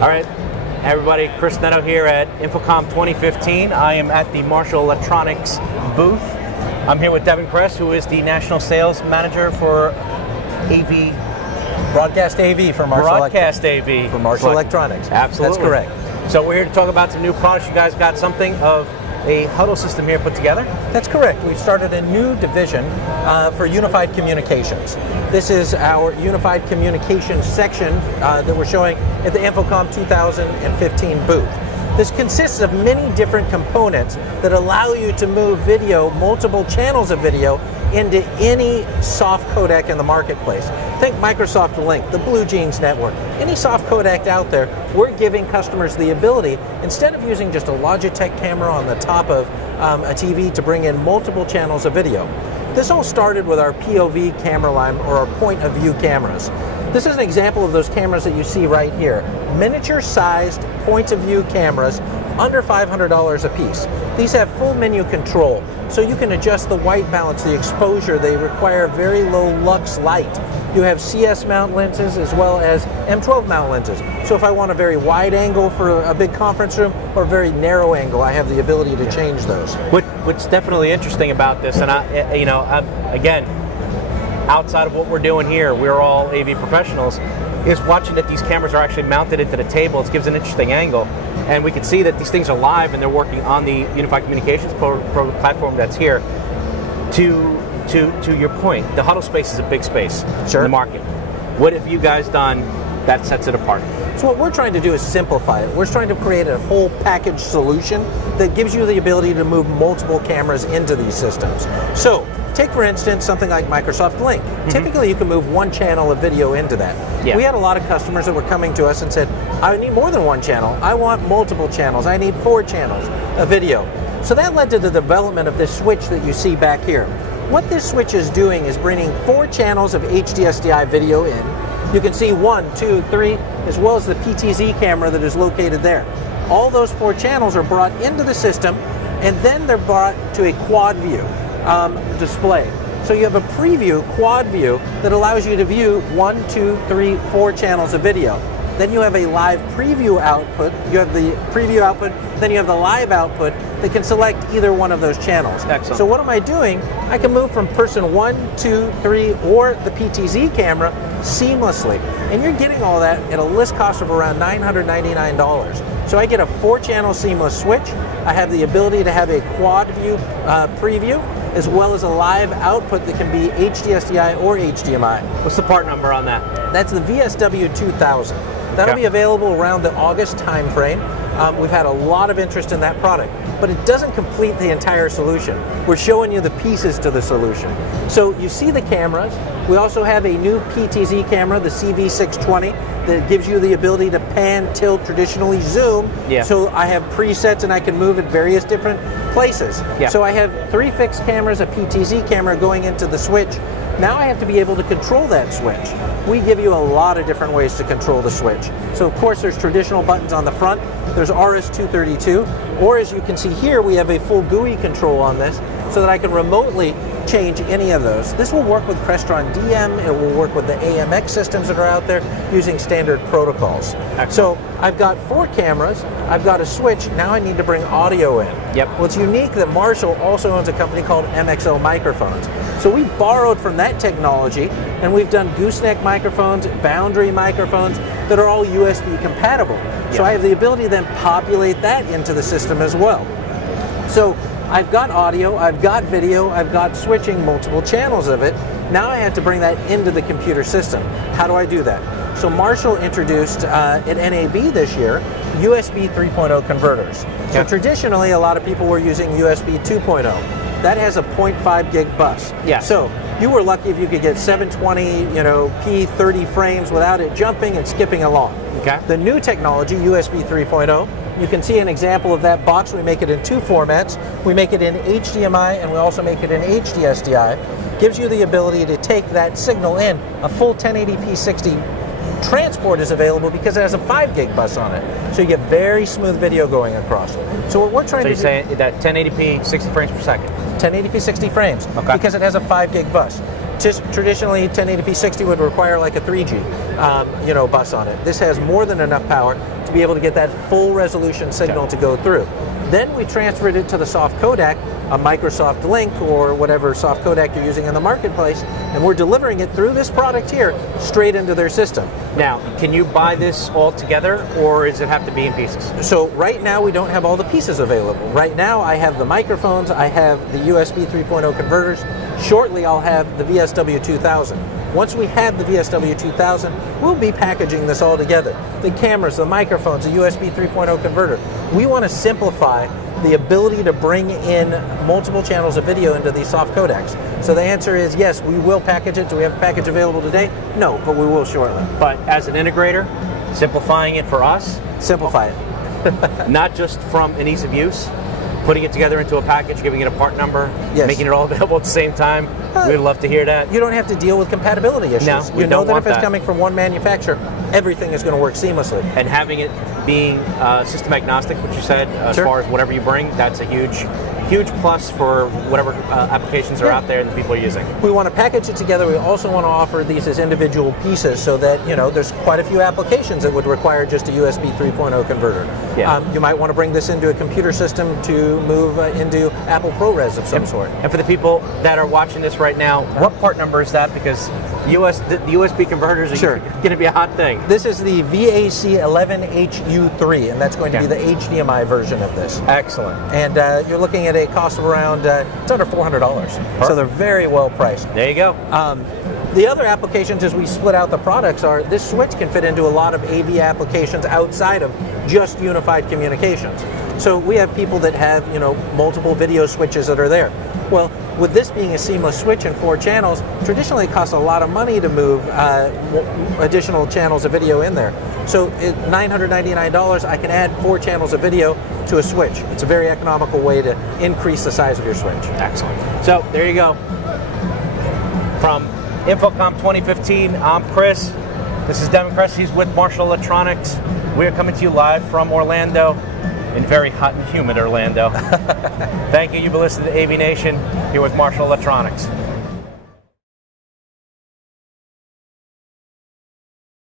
All right, everybody, Chris Neto here at InfoComm2015. I am at the Marshall Electronics booth. I'm here with Devan Cress, who is the National Sales Manager for AV. Broadcast AV for Marshall Broadcast AV. For Marshall Electronics. Absolutely. That's correct. So we're here to talk about some new products. You guys got something of a huddle system here put together? That's correct. We've started a new division for unified communications. This is our unified communications section that we're showing at the InfoComm2015 booth. This consists of many different components that allow you to move video, multiple channels of video, into any soft codec in the marketplace. Think Microsoft Link, the Blue Jeans network, any soft codec out there. We're giving customers the ability, instead of using just a Logitech camera on the top of a TV, to bring in multiple channels of video. This all started with our POV camera line, or our point of view cameras. This is an example of those cameras that you see right here. Miniature-sized point of view cameras, under $500 a piece. These have full menu control, so you can adjust the white balance, the exposure. They require very low lux light. You have CS mount lenses as well as M12 mount lenses. So if I want a very wide angle for a big conference room or a very narrow angle, I have the ability to change those. What's definitely interesting about this, and again, outside of what we're doing here, we're all AV professionals, is watching that these cameras are actually mounted into the table. It gives an interesting angle, and we can see that these things are live and they're working on the Unified Communications platform that's here. To your point, the huddle space is a big space in the market. What have you guys done that sets it apart? So what we're trying to do is simplify it. We're trying to create a whole package solution that gives you the ability to move multiple cameras into these systems. So take, for instance, something like Microsoft Link. Typically you can move one channel of video into that. We had a lot of customers that were coming to us and said, I need more than one channel. I want multiple channels. I need 4 channels of video. So that led to the development of this switch that you see back here. What this switch is doing is bringing 4 channels of HD-SDI video in. You can see 1, 2, 3, as well as the PTZ camera that is located there. All those 4 channels are brought into the system, and then they're brought to a quad view display. So you have a preview, quad view, that allows you to view 1, 2, 3, 4 channels of video. Then you have a live preview output. You have the preview output, then you have the live output that can select either one of those channels. Excellent. So what am I doing? I can move from person 1, 2, 3, or the PTZ camera seamlessly. And you're getting all that at a list cost of around $999. So I get a 4-channel seamless switch. I have the ability to have a quad view preview, as well as a live output that can be HD-SDI or HDMI. What's the part number on that? That's the VSW2000. That'll be available around the August time frame. We've had a lot of interest in that product, but it doesn't complete the entire solution. We're showing you the pieces to the solution. So you see the cameras. We also have a new PTZ camera, the CV620, that gives you the ability to pan, tilt, traditionally zoom. So I have presets and I can move at various different places. So I have 3 fixed cameras, a PTZ camera going into the switch. Now I have to be able to control that switch. We give you a lot of different ways to control the switch. So of course there's traditional buttons on the front, there's RS-232, or as you can see here, we have a full GUI control on this so that I can remotely change any of those. This will work with Crestron DM, it will work with the AMX systems that are out there using standard protocols. So I've got 4 cameras, I've got a switch, now I need to bring audio in. What's unique that Marshall also owns a company called MXO Microphones. So we borrowed from that technology and we've done gooseneck microphones, boundary microphones that are all USB compatible. So I have the ability to then populate that into the system as well. So I've got audio, I've got video, I've got switching multiple channels of it. Now I have to bring that into the computer system. How do I do that? So Marshall introduced at NAB this year USB 3.0 converters. So traditionally a lot of people were using USB 2.0. That has a 0.5 gig bus. So you were lucky if you could get 720, P30 frames without it jumping and skipping along. The new technology, USB 3.0, you can see an example of that box. We make it in 2 formats. We make it in HDMI and we also make it in HD-SDI. Gives you the ability to take that signal in. A full 1080p 60 transport is available because it has a 5 gig bus on it. So you get very smooth video going across. So what we're trying to do... So you're saying that 1080p 60 frames per second? 1080p 60 frames, because it has a 5 gig bus. Just traditionally, 1080p 60 would require like a 3G, bus on it. This has more than enough power to be able to get that full resolution signal to go through. Then we transferred it to the soft codec, a Microsoft Link or whatever soft codec you're using in the marketplace, and we're delivering it through this product here straight into their system. Now, can you buy this all together, or does it have to be in pieces? So right now we don't have all the pieces available. Right now I have the microphones, I have the USB 3.0 converters. Shortly I'll have the VSW2000. Once we have the VSW2000, we'll be packaging this all together. The cameras, the microphones, the USB 3.0 converter. We want to simplify the ability to bring in multiple channels of video into these soft codecs. So the answer is yes, we will package it. Do we have a package available today? No, but we will shortly. But as an integrator, simplifying it for us. Simplify it. Not just from an ease of use, putting it together into a package, giving it a part number, making it all available at the same time. We'd love to hear that. You don't have to deal with compatibility issues. No, you know that if it's coming from one manufacturer, everything is going to work seamlessly. And having it being system agnostic, which you said, as far as whatever you bring, that's a huge plus for whatever applications are out there and the people are using. We want to package it together. We also want to offer these as individual pieces so that, you know, there's quite a few applications that would require just a USB 3.0 converter. Yeah. You might want to bring this into a computer system to move into Apple ProRes of some sort. And for the people that are watching this right now, what part number is that? Because the USB converters are going to be a hot thing. This is the VAC11HU3, and that's going to be the HDMI version of this. Excellent. And you're looking at a cost of around, it's under $400. Perfect. So they're very well priced. There you go. The other applications as we split out the products are, this switch can fit into a lot of AV applications outside of just unified communications. So we have people that have, you know, multiple video switches that are there. Well, with this being a seamless switch and 4 channels, traditionally it costs a lot of money to move additional channels of video in there. So at $999, I can add 4 channels of video to a switch. It's a very economical way to increase the size of your switch. Excellent. So there you go. From InfoComm2015, I'm Chris. This is Devan Cress. He's with Marshall Electronics. We are coming to you live from Orlando, in very hot and humid Orlando. Thank you. You've been listening to AVNation here with Marshall Electronics.